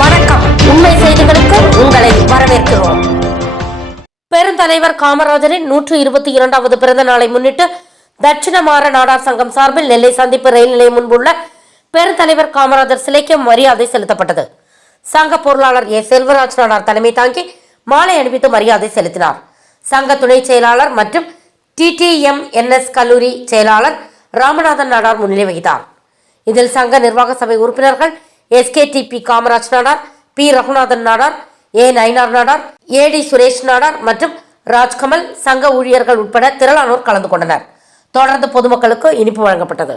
வணக்கம். உண்மை செய்திகளுக்கு உங்களை வரவேற்கிறோம். பெருந்தலைவர் காமராஜரின் நூற்று இருபத்தி இரண்டாவது பிறந்த நாளை முன்னிட்டு தட்சிணமாற நாடார் சங்கம் சார்பில் நெல்லை சந்திப்பு ரயில் நிலையம் முன்புள்ள பெருந்தலைவர் காமராஜர் சிலைக்கு மரியாதை செலுத்தப்பட்டது. சங்க பொருளாளர் ஏ செல்வராஜ் நாடார் தலைமை தாங்கி மாலை அணிவித்து மரியாதை செலுத்தினார். சங்க துணை செயலாளர் மற்றும் டிடிஎம் என்எஸ் கல்லூரி செயலாளர் ராமநாதன் நாடார் முன்னிலை வகித்தார். இதில் சங்க நிர்வாக சபை உறுப்பினர்கள் SKDP Kamaraj Nadar P. Raghunathan Nadar A. Nainar Nadar AD Suresh Nadar மற்றும் ராஜ்கமல் சங்க ஊழியர்கள் உட்பட திரளானோர் கலந்து கொண்டனர். தொடர்ந்து பொதுமக்களுக்கு இனிப்பு வழங்கப்பட்டது.